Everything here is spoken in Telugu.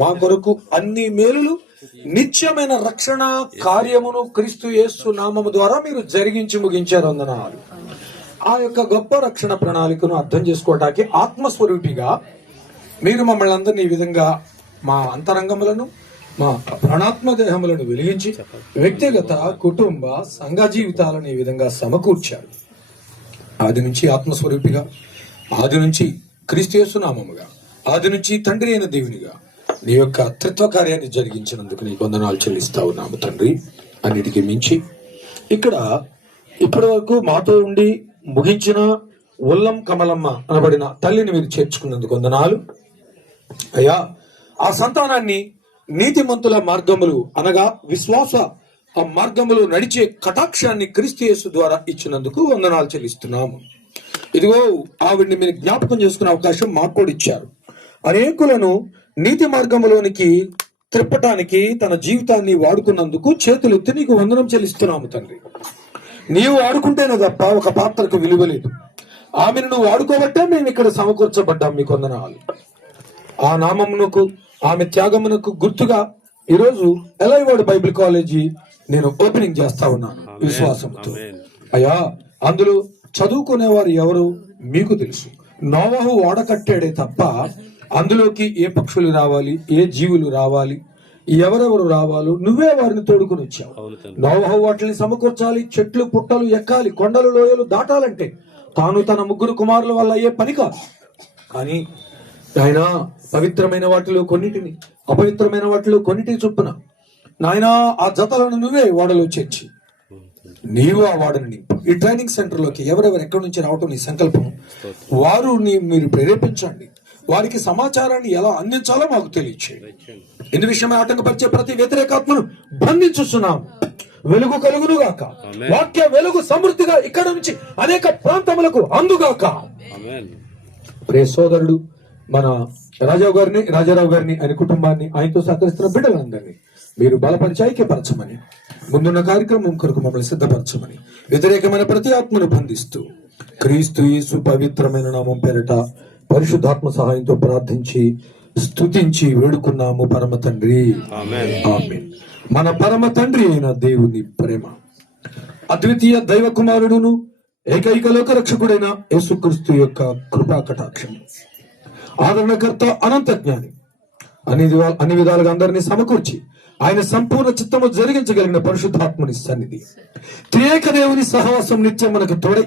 మా కొరకు అన్ని మేలులు నిత్యమైన రక్షణ కార్యమును క్రీస్తు యేసు నామము ద్వారా మీరు జరిగించి ముగించారు. వందనాలు. ఆ యొక్క గొప్ప రక్షణ ప్రణాళికను అర్థం చేసుకోవటానికి ఆత్మస్వరూపిగా మీరు మమ్మల్ని అందరినీ ఈ విధంగా మా అంతరంగములను మా ప్రాణాత్మ దేహములను వెలిగించి వ్యక్తిగత కుటుంబ సంఘ జీవితాలను ఈ విధంగా సమకూర్చారు. ఆది నుంచి ఆత్మస్వరూపిగా, ఆది నుంచి క్రీస్తు యేసు నామముగా, ఆది నుంచి తండ్రి అయిన దేవునిగా నీ యొక్క త్రిత్వ కార్యాన్ని జరిగించినందుకు నీకు వందనాలు చెల్లిస్తా ఉన్నాము తండ్రి. అన్నిటికీ మించి ఇక్కడ ఇప్పటి వరకు మాతో ఉండి ముగించిన ఉల్లం కమలమ్మ అనబడిన తల్లిని మీరు చేర్చుకున్నందుకు వందనాలు అయ్యా. ఆ సంతానాన్ని నీతిమంతుల మార్గములు అనగా విశ్వాస ఆ మార్గములు నడిచే కటాక్షాన్ని క్రీస్తు యేసు ద్వారా ఇచ్చినందుకు వందనాలు చెల్లిస్తున్నాము. ఇదిగో ఆవిడ్ని మీరు జ్ఞాపకం చేసుకునే అవకాశం మాకు కూడా ఇచ్చారు. అనేకులను నీతి మార్గంలోనికి త్రిప్పటానికి తన జీవితాన్ని వాడుకున్నందుకు చేతులెత్తి నీకు వందనం చెల్లిస్తున్నాము తండ్రి. నీవు వాడుకుంటేనే తప్ప ఒక పాత్రకు విలువ లేదు. ఆమెను నువ్వు వాడుకోబట్టే మేము ఇక్కడ సమకూర్చబడ్డాం. మీకు వందనాలు. ఆ నామమునకు ఆమె త్యాగమునకు గుర్తుగా ఈరోజు ఎలైవర్డ్ బైబిల్ కాలేజీ నేను ఓపెనింగ్ చేస్తా ఉన్నాను విశ్వాసంతో. అయ్యా, అందులో చదువుకునేవారు ఎవరు మీకు తెలుసు. నోవహు ఓడకట్టాడే తప్ప అందులోకి ఏ పక్షులు రావాలి, ఏ జీవులు రావాలి, ఎవరెవరు రావాలో నువ్వే వారిని తోడుకుని వచ్చావు. నోవహు వాటిని సమకూర్చాలి, చెట్లు పుట్టలు ఎక్కాలి, కొండలు లోయలు దాటాలంటే తాను తన ముగ్గురు కుమారుల వల్ల అయ్యే పని కాదు. కానీ ఆయన పవిత్రమైన వాటిలో కొన్నిటిని, అపవిత్రమైన వాటిలో కొన్నిటిని చొప్పున నాయన ఆ జతలను నువ్వే ఓడలో చేర్చి నీవు ఆ వాడని నింపు. ఈ ట్రైనింగ్ సెంటర్ లోకి ఎవరెవరు ఎక్కడి నుంచి రావటం నీ సంకల్పం. వారు మీరు ప్రేరేపించండి. వారికి సమాచారాన్ని ఎలా అందించాలో మాకు తెలియచేయండి. ఇందు విషయమై ఆటంకపరిచే ప్రతి వ్యతిరేకాత్మను బంధించుస్తున్నాం. వెలుగు కలుగును గాక. వాక్య వెలుగు సమృద్ధిగా ఇక్కడ నుంచి అనేక ప్రాంతములకు అందుగాక. ప్రియ సోదరుడు మన రాజారావు గారిని ఆయన కుటుంబాన్ని, ఆయనతో సహకరిస్తున్న బిడ్డలందరినీ మీరు బలపరిచి ఐక్యపరచమని, ముందున్న కార్యక్రమం కొరకు మమ్మల్ని సిద్ధపరచమని, వ్యతిరేకమైన ప్రతి ఆత్మను బంధిస్తూ క్రీస్తు యేసు పవిత్రమైన నామం పేరట పరిశుద్ధాత్మ సహాయంతో ప్రార్థించి స్తుతించి వేడుకున్నాము పరమ తండ్రి. ఆమేన్. మన పరమ తండ్రి అయిన దేవుని ప్రేమ, అద్వితీయ దైవ కుమారుడును ఏకైక లోక రక్షకుడైన యేసుక్రీస్తు యొక్క కృపా కటాక్షం, ఆదరణకర్త, అనంత జ్ఞాని, అన్ని విధాలుగా అందరినీ సమకూర్చి ఆయన సంపూర్ణ చిత్తము జరిగించగలిగిన పరిశుద్ధాత్మని సన్నిధి, త్రియేక దేవుని సహవాసం నిత్యం మనకు తోడై